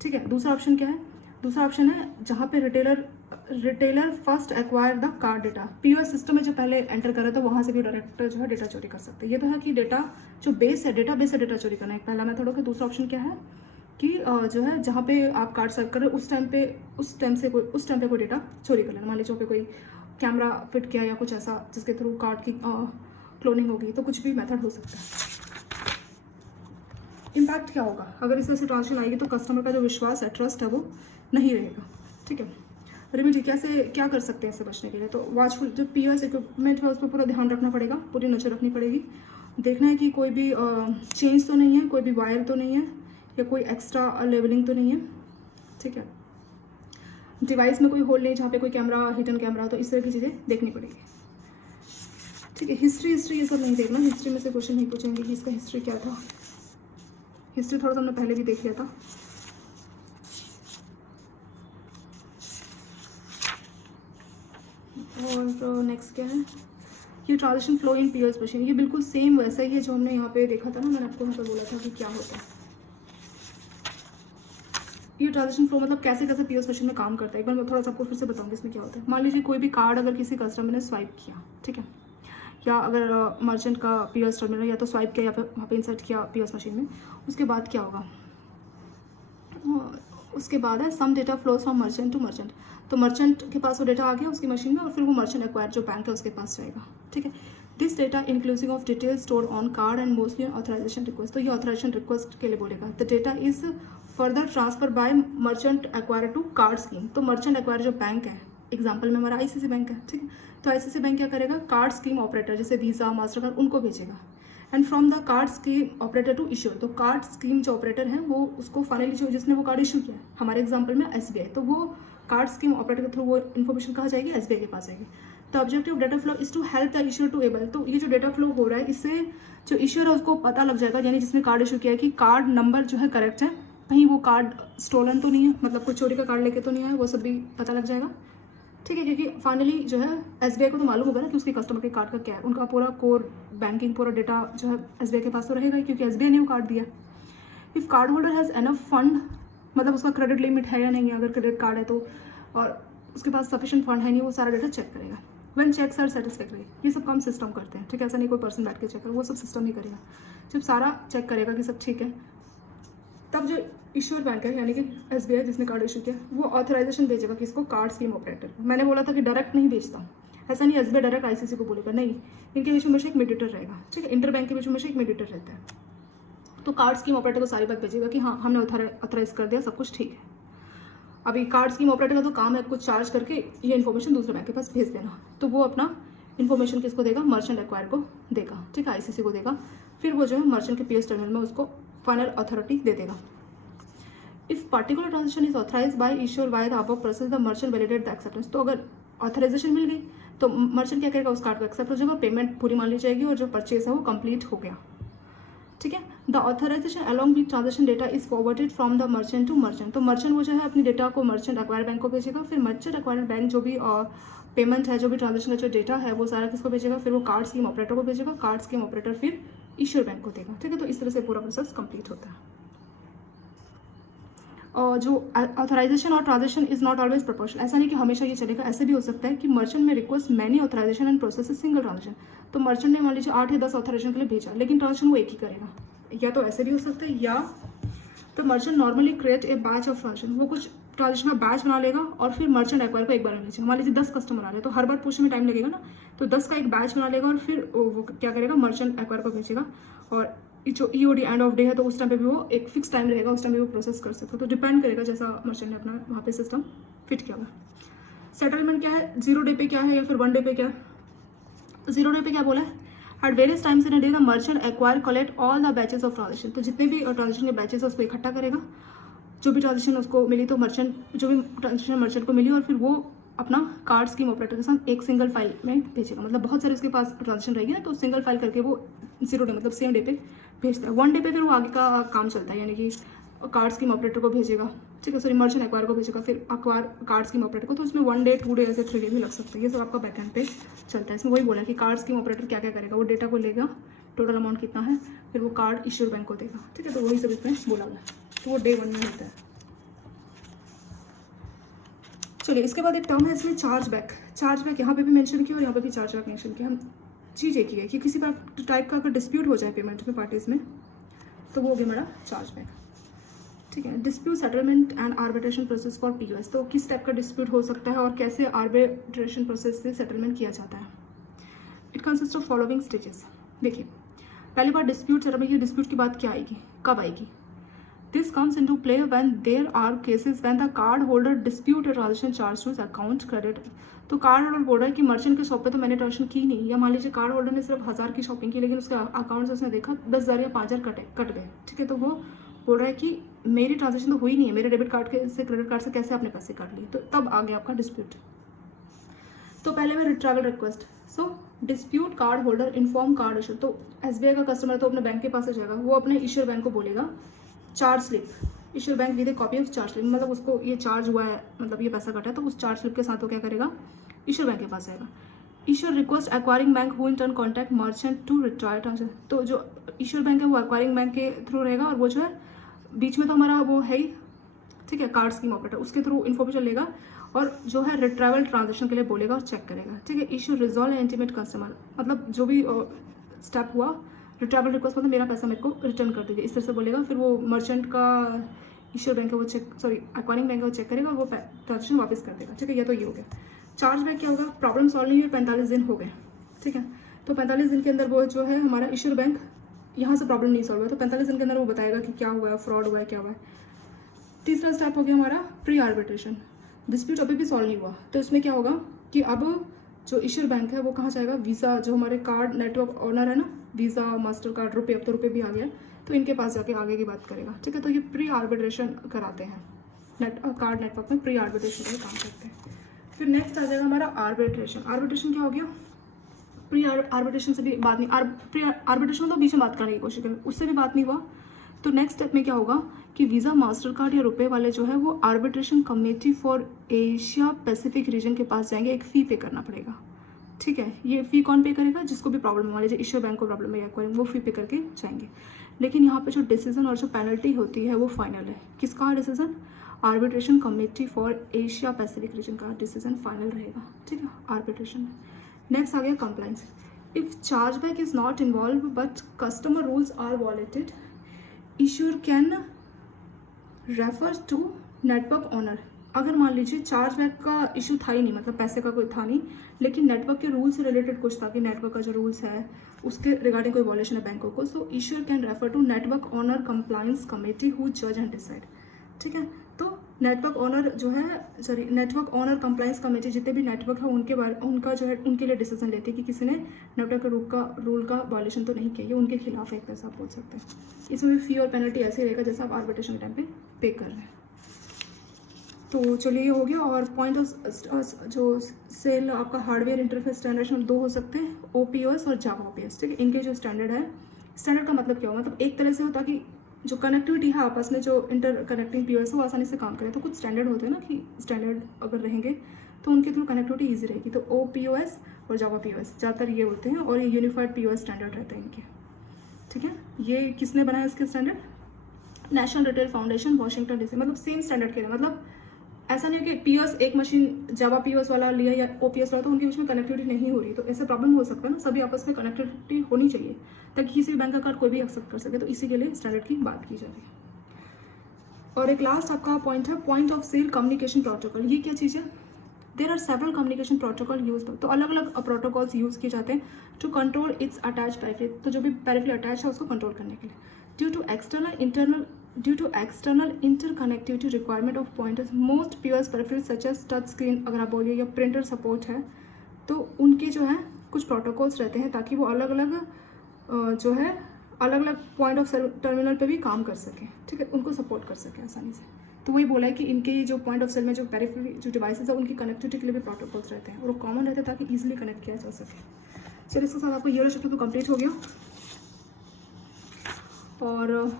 ठीक है। दूसरा ऑप्शन क्या है, दूसरा ऑप्शन है जहाँ पे retailer first acquire the card data, POS system में जो पहले एंटर कर रहा था वहाँ से भी डायरेक्ट जो है डेटा चोरी कर सकते हैं। ये तो है कि डेटा जो बेस है, डेटाबेस से डेटा चोरी करना है, पहला मेथड होगा। दूसरा ऑप्शन क्या है कि जो है जहाँ पे आप कार्ड सर्व कर रहे हो उस टाइम पे कोई डेटा चोरी कर लेना। मान लीजिए पे कोई कैमरा फिट किया या कुछ ऐसा जिसके थ्रू कार्ड की क्लोनिंग होगी, तो कुछ भी मेथड हो सकता है। इम्पैक्ट क्या होगा अगर इस तरह से ट्रांजेक्शन आएगी, तो कस्टमर का जो विश्वास है, ट्रस्ट है, वो नहीं रहेगा, ठीक है। रेमेडी कैसे क्या कर सकते हैं इससे बचने के लिए, तो वॉचफुल, जो POS इक्विपमेंट है उस पर पूरा ध्यान रखना पड़ेगा, पूरी नज़र रखनी पड़ेगी, देखना है कि कोई भी चेंज तो नहीं है, कोई भी वायर तो नहीं है, या कोई एक्स्ट्रा लेवलिंग तो नहीं है, ठीक है। डिवाइस में कोई होल नहीं जहाँ पे कोई कैमरा, हिडन कैमरा, तो इस तरह की चीज़ें देखनी पड़ेगी, ठीक है। हिस्ट्री ये सब नहीं देखना, हिस्ट्री में से क्वेश्चन नहीं पूछेंगे कि इसका हिस्ट्री क्या था, हिस्ट्री थोड़ा सा हमने पहले भी देख लिया था। और नेक्स्ट क्या है, ये transaction flow in POS machine, ये बिल्कुल सेम वैसा ही है जो हमने यहाँ पे देखा था ना, मैंने आपको यहाँ पे बोला था कि क्या होता है। ये ट्रांजेक्शन फ्लो मतलब कैसे कैसे POS मशीन में काम करता है, एक बार मैं थोड़ा सा आपको फिर से बताऊंगी इसमें क्या होता है। मान लीजिए कोई भी कार्ड अगर किसी कस्टमर ने स्वाइप किया, ठीक है, या अगर मर्चेंट का POS टर्मिनल या तो स्वाइप किया या फिर वहाँ पे इंसर्ट किया POS मशीन में, उसके बाद क्या होगा, उसके बाद है some data flows from merchant to merchant, तो मर्चेंट के पास वो डेटा आ गया उसकी मशीन में, और फिर वो मर्चेंट एक्वायर जो बैंक है उसके पास जाएगा, ठीक है। This data inclusive of detail stored on card and mostly authorization request, तो ये ऑथराइजेशन रिक्वेस्ट के लिए बोलेगा। The data is further transfer by merchant acquire to card scheme. तो मर्चेंट एक्वायर जो बैंक है, एग्जाम्पल में हमारा आईसीसी बैंक है, ठीक है, तो आईसीसी बैंक क्या करेगा, कार्ड स्कीम ऑपरेटर जैसे वीज़ा मास्टर कार्ड उनको भेजेगा, and from the card scheme operator to issuer. तो कार्ड स्कीम जो ऑपरेटर है वो उसको फाइनली जो जिसने वो कार्ड इशू किया, हमारे एग्जाम्पल में एसबीआई, तो वो कार्ड स्कीम ऑपरेटर के थ्रू वो इन्फॉर्मेशन कहाँ जाएगी, एसबीआई के पास जाएगी। तो objective data flow is to help the issuer to able. तो ये जो डेटा फ्लो हो रहा है इससे जो इश्यूर है उसको पता लग जाएगा, यानी जिसने कार्ड इशू किया है कि कार्ड नंबर जो है करेक्ट है, कहीं वो कार्ड स्टोलन तो नहीं है, मतलब कोई चोरी का कार्ड लेके तो नहीं है, वो सब भी पता लग जाएगा, ठीक है। क्योंकि फाइनली जो है एसबीआई को तो मालूम होगा ना कि उसके कस्टमर के कार्ड का क्या है, उनका पूरा कोर बैंकिंग पूरा डेटा जो है एसबीआई के पास तो रहेगा ही, क्योंकि एसबीआई ने वो कार्ड दिया। If card holder has enough fund, मतलब उसका क्रेडिट लिमिट है या नहीं है, अगर क्रेडिट कार्ड है तो, और उसके पास सफिशिएंट फंड है नहीं, वो सारा डेटा चेक करेगा। व्हेन चेक्स आर सेटिस्फैक्टरी, ये सब काम सिस्टम करते हैं, ठीक है, ऐसा नहीं कोई पर्सन बैठ के चेक करेगा, वो सब सिस्टम ही करेगा। जब सारा चेक करेगा कि सब ठीक है, तब जो इश्यूर बैंक है यानी कि एसबीआई जिसने कार्ड इशू किया, वो ऑथराइजेशन भेजेगा किसको, कार्ड स्कीम ऑपरेटर। मैंने बोला था कि डायरेक्ट नहीं भेजता हूँ, ऐसा नहीं एसबीआई डायरेक्ट आईसीसी को बोलेगा, नहीं, इनके बीच में एक मीडिएटर रहेगा, ठीक है, इंटर बैंक के बीच में एक मीडिएटर रहता है। तो कार्ड स्कीम ऑपरेटर को सारी बात भेजेगा कि हाँ हमने ऑथराइज कर दिया, सब कुछ ठीक है। अभी कार्ड स्कीम ऑपरेटर का तो काम है कुछ चार्ज करके ये इन्फॉर्मेशन दूसरे बैंक के पास भेज देना, तो वो अपना इन्फॉर्मेशन किसको देगा, मर्चेंट एक्वायर को देगा, ठीक है, आईसीसी को देगा, फिर वो जो है मर्चेंट के पीएस टर्मिनल में उसको फाइनल अथॉरिटी दे देगा। If particular transaction is authorize by issuer by the above process the merchant validate the acceptance. तो अगर ऑथराइजेशन मिल गई तो मर्चेंट क्या करेगा, उस कार्ड को एक्सेप्ट हो जाएगा, पेमेंट पूरी मान ली जाएगी और जो परचेज है वो कंप्लीट हो गया, ठीक है। The authorization along with transaction data is forwarded from the merchant to merchant. तो मर्चेंट वो जो है अपनी डेटा को मर्चेंट एक्वायर बैंक को भेजेगा, फिर मर्चेंट एक्वायर बैंक जो भी पेमेंट है, जो भी ट्रांजेक्शन का जो डेटा है वो सारा किसको भेजेगा, फिर वो कार्ड स्कीम ऑपरेटर को भेजेगा, कार्ड स्कीम ऑपरेटर फिर इश्यूर बैंक को देगा, ठीक है। तो इस तरह से पूरा प्रोसेस कंप्लीट होता है। और जो ऑथराइजेशन और transaction is not always proportional, ऐसा नहीं कि हमेशा ये चलेगा, ऐसे भी हो सकता है कि मर्चेंट में request many authorization and process single transaction. तो मर्चेंट ने मान लीजिए 8 या 10 ऑथराइजेशन के लिए भेजा, लेकिन ट्रांजेक्शन वो एक ही करेगा, या तो ऐसे भी हो सकता है, या तो merchant normally create a batch of transaction, वो कुछ ट्रांजेक्शन का बैच बना लेगा और फिर मर्चेंट एक्वायर को एक बार लीजिए, मान लीजिए 10 कस्टमर आ रहे हैं तो हर बार पूछने में टाइम लगेगा ना, तो 10 का एक बैच बना लेगा और फिर वो क्या करेगा, मर्चेंट एक्वायर को भेजेगा, और जो ईओडी एंड ऑफ डे है तो उस टाइम पे भी वो एक फिक्स टाइम रहेगा, उस टाइम पे वो प्रोसेस कर सकते हो। तो डिपेंड करेगा जैसा मर्चेंट ने अपना वहाँ पे सिस्टम फिट किया हुआ। सेटलमेंट क्या है, 0 डे पे क्या है या फिर 1 डे पे क्या है। 0 डे पे क्या बोला है, at various times in a day the merchant acquire collect all the batches of transaction. तो जितने भी ट्रांजेक्शन के बैचेस है उसको इकट्ठा करेगा, जो भी ट्रांजेक्शन उसको मिली तो मर्चेंट जो भी ट्रांजेक्शन मर्चेंट को मिली, और फिर वो अपना कार्ड स्कीम ऑपरेटर के साथ एक सिंगल फाइल में भेजेगा, मतलब बहुत सारे उसके पास ट्रांजेक्शन रहेगी ना, तो सिंगल फाइल करके वो 0 डे मतलब सेम डे पे भेजता है। 1 डे पे फिर वो आगे का काम चलता है, यानी कि कार्ड स्कीम ऑपरेटर को भेजेगा, ठीक है, सॉरी मर्चेंट एक्वायर को भेजेगा, फिर एक्वायर कार्ड स्कीम ऑपरेटर को, तो उसमें 1 डे 2 डे ऐसे 3 डे भी लग सकते हैं। ये सब आपका बैकएंड पे चलता है। इसमें वही बोला कि कार्ड स्कीम ऑपरेटर क्या क्या करेगा, वो डेटा को लेगा, टोटल अमाउंट कितना है, फिर वो कार्ड इश्यूर बैंक को देगा, ठीक है, तो वही सब इसमें बोला हुआ है, तो वो डे 1 में होता है। चलिए इसके बाद एक टर्म है इसमें चार्ज बैक। चार्ज बैक यहाँ पे भी मेंशन किया और यहाँ पे भी चार्ज बैक मेंशन किया। हम चीज़ एक ही है कि किसी टाइप का अगर डिस्प्यूट हो जाए पेमेंट में पार्टीज में, तो वो हो गया मेरा चार्ज बैक, ठीक है। Dispute settlement and arbitration process for POS. तो किस टाइप का डिस्प्यूट हो सकता है और कैसे आर्बिट्रेशन प्रोसेस से सेटलमेंट किया जाता है। It consist of following stages. देखिए पहली बार डिस्प्यूट सेटलमेंट की डिस्प्यूट की बात क्या आएगी, कब आएगी। This comes into play when there are cases when the card holder dispute a transaction charge to his account credit। तो कार्ड होल्डर बोल रहा है कि मर्चेंट के शॉप पे तो मैंने ट्रांजेक्शन की नहीं, या मान लीजिए कार्ड होल्डर ने सिर्फ 1000 की शॉपिंग की, लेकिन उसके अकाउंट से उसने देखा 10,000 या 5,000 कट गए, ठीक है, तो वो बोल रहा है कि मेरी ट्रांजेक्शन तो हुई नहीं है, मेरे डेबिट कार्ड के से क्रेडिट कार्ड से कैसे आपने पैसे काट लिए, तो तब आ गया आपका डिस्प्यूट। तो पहले में retrieval request. So dispute card holder inform card issuer. तो एसबीआई का कस्टमर तो अपने बैंक के पास जाएगा, वो अपने इश्यूर बैंक को बोलेगा charge slip, issuer bank with A copy of charge slip, मतलब उसको ये चार्ज हुआ है, मतलब ये पैसा कटा है, तो उस चार्ज स्लिप के साथ वो क्या करेगा, इश्यूर बैंक के पास जाएगा। Issuer request acquiring bank who in turn contact merchant to retry transaction. तो जो इश्यूर बैंक है वो एक्वायरिंग बैंक के थ्रू रहेगा, और वो जो है बीच में तो हमारा वो है ही, ठीक है, कार्ड स्कीम ऑपरेटर, उसके थ्रू इन्फॉर्मेशन लेगा और जो है रिट्राइवल ट्रांजेक्शन के लिए बोलेगा और चेक करेगा, ठीक है। इश्यू रिजॉल्व इंटीमेट कस्टमर, मतलब जो भी स्टेप हुआ रिट्राइवल रिक्वेस्ट, मतलब मेरा पैसा मेरे को रिटर्न कर दीजिए, इस तरह से बोलेगा। फिर वो मर्चेंट का इश्यूर बैंक है वो चेक, सॉरी एक्वायरिंग बैंक है वो चेक करेगा और वो ट्रांजेक्शन वापस कर देगा, ठीक है। ये तो ये हो गया। चार्ज बैक क्या होगा, प्रॉब्लम सॉल्व नहीं हुई, 45 दिन हो गए, ठीक है, तो 45 दिन के अंदर वो जो है हमारा इश्यूर बैंक यहाँ से प्रॉब्लम नहीं सॉल्व हुआ, तो 45 दिन के अंदर वो बताएगा कि क्या हुआ है, फ्रॉड हुआ है, क्या हुआ है। तीसरा स्टेप हो गया हमारा प्री आर्बिट्रेशन। डिस्प्यूट अभी भी सॉल्व नहीं हुआ, तो इसमें क्या होगा कि अब जो इश्यूर बैंक है वो कहाँ जाएगा, वीज़ा जो हमारे कार्ड नेटवर्क ओनर है ना, वीज़ा मास्टर कार्ड रुपये, अब तो रुपये भी आ गया, तो इनके पास जाके आगे की बात करेगा। ठीक है, तो ये प्री आर्बिट्रेशन कराते हैं, कार्ड नेटवर्क में प्री आर्बिट्रेशन का काम करते हैं। फिर नेक्स्ट आ जाएगा हमारा आर्बिट्रेशन। आर्बिट्रेशन क्या हो गया, प्री आर्बिट्रेशन से भी बात नहीं, प्री आर्बिट्रेशन तो बीच में बात करने की कोशिश करें, उससे भी बात नहीं हुआ, तो नेक्स्ट स्टेप में क्या होगा कि वीज़ा मास्टर कार्ड या रुपए वाले जो है वो arbitration committee for Asia Pacific reason के पास जाएंगे, एक फ़ी पे करना पड़ेगा। ठीक है, ये फ़ी कौन पे करेगा, जिसको भी प्रॉब्लम मान लीजिए इश्यूर बैंक को प्रॉब्लम है या वो फ़ी पे करके जाएंगे। लेकिन यहाँ पे जो डिसीजन और जो पेनल्टी होती है वो फाइनल है। किसका decision, arbitration committee for Asia Pacific region का डिसीजन फाइनल रहेगा। ठीक है, आर्बिट्रेशन में। नेक्स्ट आ गया compliance. If chargeback is not involve but customer rules are violated, issuer can refer to network owner. अगर मान लीजिए चार्जबैक का इशू था ही नहीं, मतलब पैसे का कोई था नहीं, लेकिन नेटवर्क के रूल से रिलेटेड कुछ था कि नेटवर्क का जो रूल्स है उसके रिगार्डिंग कोई वॉलेशन है बैंकों को, so issuer can refer to network owner compliance committee who जज एंड डिसाइड। ठीक है, तो नेटवर्क ओनर जो है, sorry network owner compliance committee जितने भी नेटवर्क है उनके बारे, उनका जो है उनके लिए डिसीजन लेती है कि किसी ने नेटवर्क के रूल का वॉलेशन तो नहीं किया, ये उनके खिलाफ है, एक तरह से आप बोल सकते हैं। इसमें भी फी और पेनल्टी ऐसे ही रहेगा जैसे आप आर्बिट्रेशन टाइम पे कर रहे हैं। तो चलिए ये हो गया। और पॉइंट ऑफ जो सेल आपका हार्डवेयर इंटरफेस स्टैंडर्ड दो हो सकते हैं, OPOS और जावा OPS। ठीक है, इनके जो स्टैंडर्ड है, स्टैंडर्ड का मतलब क्या हो, मतलब एक तरह से होता कि जो कनेक्टिविटी है आपस में, जो इंटर कनेक्टिंग POS है वो आसानी से काम करे। तो कुछ स्टैंडर्ड होते हैं ना कि स्टैंडर्ड अगर रहेंगे तो उनके थ्रू कनेक्टिविटी ईजी रहेगी। तो OPOS और जावा POS ज़्यादातर ये होते हैं, और ये यूनिफाइड POS स्टैंडर्ड रहते हैं इनके। ठीक है, ये किसने बनाया इसके standard, national retail foundation Washington DC, मतलब सेम स्टैंडर्ड के लिए। मतलब ऐसा नहीं है कि POS एक मशीन जावा POS वाला लिया या OPS वाला तो उनके बीच में कनेक्टिविटी नहीं हो रही, तो ऐसे प्रॉब्लम हो सकता है ना। सभी आपस में कनेक्टिविटी होनी चाहिए ताकि किसी भी बैंक का कार्ड कोई भी एक्सेप्ट कर सके, तो इसी के लिए स्टैंडर्ड की बात की जा रही है। और एक लास्ट आपका पॉइंट है point of sale communication protocol. ये क्या चीज़ है, there are several communication protocol use, तो अलग अलग प्रोटोकॉल्स यूज़ किए जाते हैं to control its attach periphery, तो जो भी पेरिफेरी अटैच है उसको कंट्रोल करने के लिए। Due to external interconnectivity requirement of pointers, most POS peripheries such as touch screen अगर आप बोलिए या प्रिंटर सपोर्ट है, तो उनके जो है कुछ प्रोटोकॉल्स रहते हैं ताकि वो अलग अलग जो है अलग अलग पॉइंट ऑफ टर्मिनल पे भी काम कर सकें। ठीक है, उनको सपोर्ट कर सकें आसानी से। तो वही बोला है कि इनके जो पॉइंट ऑफ सेल में जो पेरिफेरी जो डिवाइसेस है उनकी कनेक्टिविटी के लिए भी प्रोटोकॉल्स रहते हैं और वो कॉमन रहते हैं ताकि ईजिली कनेक्ट किया जा सके। चलिए, इसके साथ आपको ये वाला चैप्टर तो कंप्लीट हो गया। और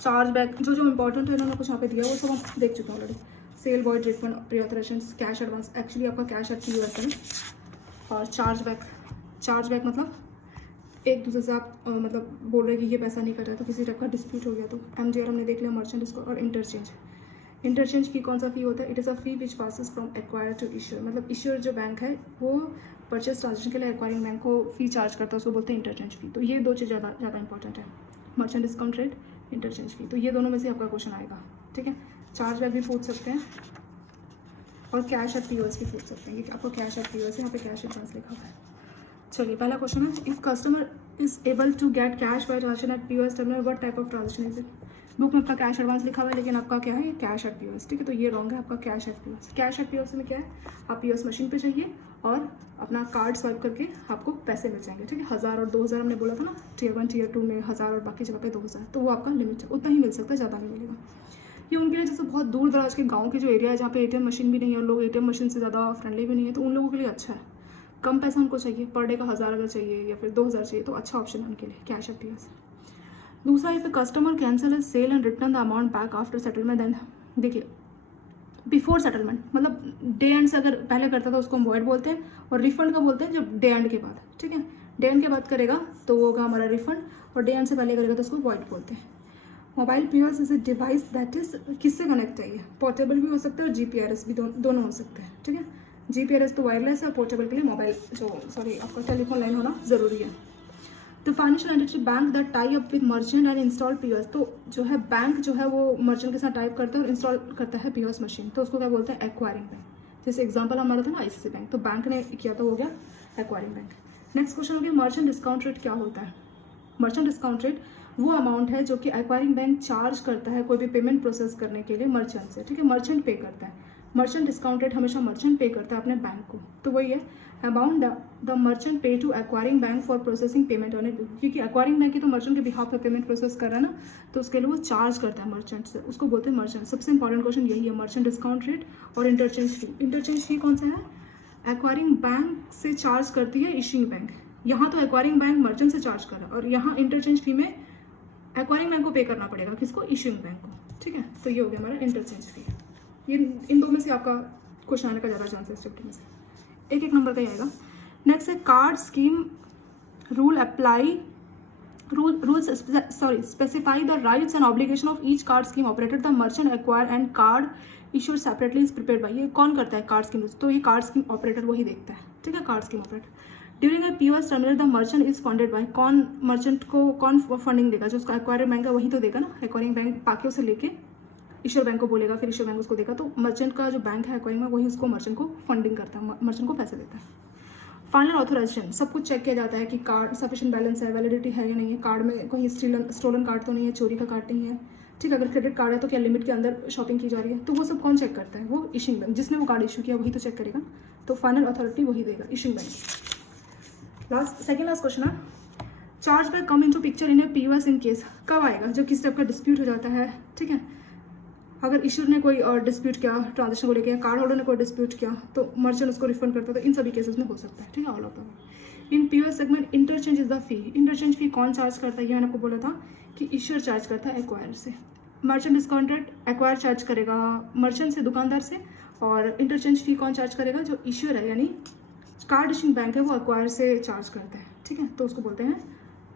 चार्जबैक जो इंपॉर्टेंट है इन्होंने कुछ यहाँ पे दिया वो सब हम देख चुके हैं already. Sale void refund, pre authorization, cash advance, actually आपका कैश एट POS है। और चार्जबैक मतलब एक दूसरे से आप मतलब बोल रहे कि ये पैसा नहीं कर रहा, तो किसी टाइप का डिस्प्यूट हो गया तो MJR हमने देख लिया, मर्चेंट डिस्को। और इंटरचेंज फ़ी कौन सा फ़ी होता है, it is a fee which passes from acquire to issuer, मतलब इश्यूर जो बैंक है वो परचेज ट्रांजेक्शन के लिए एक्वायरिंग बैंक को फ़ी चार्ज करता है, उसको बोलते हैं इंटरचेंज फ़ी। तो ये दो चीज़ ज़्यादा इंपॉर्टेंट है, मर्चेंट डिस्काउंट रेट, इंटरचेंज फ़ी। तो ये दोनों में से आपका क्वेश्चन आएगा। ठीक है, चार्जबैक भी पूछ सकते हैं और कैश एट POS भी पूछ सकते हैं। ये आपको कैश एट POS यहाँ पे कैश एडवांस लिखा हुआ है। चलिए, पहला क्वेश्चन है, if customer is able to get cash by transaction at POS terminal, what type of transaction is it. Book में आपका कैश एडवांस लिखा हुआ है लेकिन आपका क्या है, ये कैश एट POS। ठीक है, तो ये रॉन्ग है आपका cash at POS। Cash at POS में क्या है, आप POS मशीन पे जाइए और अपना कार्ड स्वाइप करके आपको पैसे मिल जाएंगे। ठीक है, 1000 और 2000 हमने बोला था ना, Tier 1 Tier 2 में 1000 और बाकी जगह पे 2000, तो वो आपका लिमिट है, उतना ही मिल सकता है, ज़्यादा नहीं मिलेगा। ये उनके लिए जैसे बहुत दूर दराज के गाँव के जो एरिया है जहाँ पे ATM मशीन भी नहीं है और लोग ATM मशीन से ज़्यादा फ्रेंडली भी नहीं है, तो उन लोगों के लिए अच्छा है। कम पैसा उनको चाहिए, पर डे का 1000 अगर चाहिए या फिर 2000 चाहिए तो अच्छा ऑप्शन है उनके लिए कैश एट POS। दूसरा, if customer cancel is sale and return the amount back after settlement, then देखिए बिफोर सेटलमेंट मतलब डे एंड से अगर पहले करता था उसको हम वॉइड बोलते हैं, और रिफंड का बोलते हैं जब डे एंड के बाद। ठीक है, डे एंड के बाद करेगा तो वो होगा हमारा रिफंड, और डे एंड से पहले करेगा तो उसको वॉइड बोलते हैं। Mobile POS is a device that is किससे कनेक्ट है, ये पोर्टेबल भी हो सकता है और GPRS भी दोनों हो सकते हैं। ठीक है, GPRS तो वायरलेस है, पोर्टेबल के लिए मोबाइल आपका टेलीफोन लाइन होना ज़रूरी है। तो financial entity bank that tie up with merchant and install POS, तो जो है बैंक जो है वो मर्चेंट के साथ टाइप करता है और इंस्टॉल करता है POS मशीन, तो उसको क्या बोलते हैं, एक्वायरिंग बैंक। जैसे एग्जांपल हमारा था ना ICICI बैंक, तो बैंक ने किया तो हो गया एक्वायरिंग बैंक। नेक्स्ट क्वेश्चन हो गया, मर्चेंट डिस्काउंट रेट क्या होता है। मर्चेंट डिस्काउंट रेट वो अमाउंट है जो कि एक्वायरिंग बैंक चार्ज करता है कोई भी पेमेंट प्रोसेस करने के लिए मर्चेंट से, ठीक है। मर्चेंट पे करता है, मर्चेंट डिस्काउंट रेट हमेशा मर्चेंट पे करता है अपने बैंक को। तो वही है amount the merchant pay to acquiring bank for processing payment on it, क्योंकि एक्वायरिंग बैंक की तो मर्चेंट के बिहाफ पे पेमेंट प्रोसेस कर रहा है ना, तो उसके लिए वो चार्ज करता है मर्चेंट से, उसको बोलते हैं मर्चेंट। सबसे इंपॉर्टेंट क्वेश्चन यही है, मर्चेंट डिस्काउंट रेट और इंटरचेंज फी। इंटरचेंज फी कौन सा है, एक्वायरिंग बैंक से चार्ज करती है इशूइंग बैंक। यहाँ तो एक्वायरिंग बैंक मर्चेंट से चार्ज कर रहा है और यहाँ इंटरचेंज फी में एक्वायरिंग बैंक को पे करना पड़ेगा, किसको, इशूइंग बैंक को, ठीक है। तो ये हो गया हमारा इंटरचेंज फी। ये इन दो में से आपका क्वेश्चन आने का ज़्यादा चांस है इस चैप्टर में से, एक नंबर का ही आएगा। नेक्स्ट है card scheme rule apply specify the rights and obligation of each card scheme operator the merchant acquire and card issued separately is prepared by. ये कौन करता है कार्ड स्कीम, तो ये कार्ड स्कीम ऑपरेटर वही देखता है, ठीक है, card scheme operator. During a POS terminal the merchant is funded by, कौन मर्चेंट को कौन फंडिंग देगा, जो उसका एक्वायरिंग बैंक है वही तो देगा ना। एक्वायरिंग बैंक पाके उसे लेके इश्योर बैंक को बोलेगा, फिर इश्योर बैंक उसको देगा, तो मर्चेंट का जो बैंक है एक्वायरिंग में वही उसको मर्चेंट को फंडिंग करता है, मर्चेंट को पैसे देता है। फाइनल ऑथोराइजेशन, सब कुछ चेक किया जाता है कि कार्ड सफिशिएंट बैलेंस है, वैलिडिटी है या नहीं है, कार्ड में कहीं स्टोलन कार्ड तो नहीं है, चोरी का कार्ड नहीं है, ठीक है। अगर क्रेडिट कार्ड है तो क्या लिमिट के अंदर शॉपिंग की जा रही है, तो वो सब कौन चेक करता है, वो इशूइंग बैंक, जिसने वो कार्ड इशू किया वही तो चेक करेगा। तो फाइनल अथॉरिटी वही देगा, issuing bank. Second last question है, charge back come into picture in a POS in case, कब आएगा, जब किसी टाइप का डिस्प्यूट हो जाता है, ठीक है। अगर इशूर ने कोई डिस्प्यूट किया ट्रांजेक्शन को लेकर, कार्ड होल्डर ने कोई डिस्प्यूट किया, तो मर्चेंट उसको रिफंड करता है, तो इन सभी केसेस में हो सकता है, ठीक है, all of the. In POS segment interchange is the fee, interchange fee कौन चार्ज करता है, ये मैंने आपको बोला था कि इश्यूर चार्ज करता है एक्वायर से। Merchant discount rate acquire charge करेगा मर्चेंट से, दुकानदार से, और इंटरचेंज फी कौन चार्ज करेगा, जो इश्यूर है यानी कार्ड इशूइंग बैंक है वो एक्वायर से चार्ज करता है, ठीक है, तो उसको बोलते हैं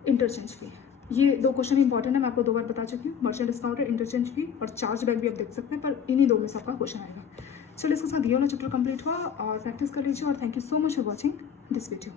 इंटरचेंज फी। ये दो क्वेश्चन इंपॉर्टेंट है, मैं आपको 2 बार बता चुकी हूँ, मर्चेंट डिस्काउंट रेट, इंटरचेंज फी और चार्ज बैक भी आप देख सकते हैं, पर इन्हीं 2 में से आपका क्वेश्चन आएगा। चलिए इसके साथ ये वाला चैप्टर कंप्लीट हुआ और प्रैक्टिस कर लीजिए, और thank you so much for watching this video.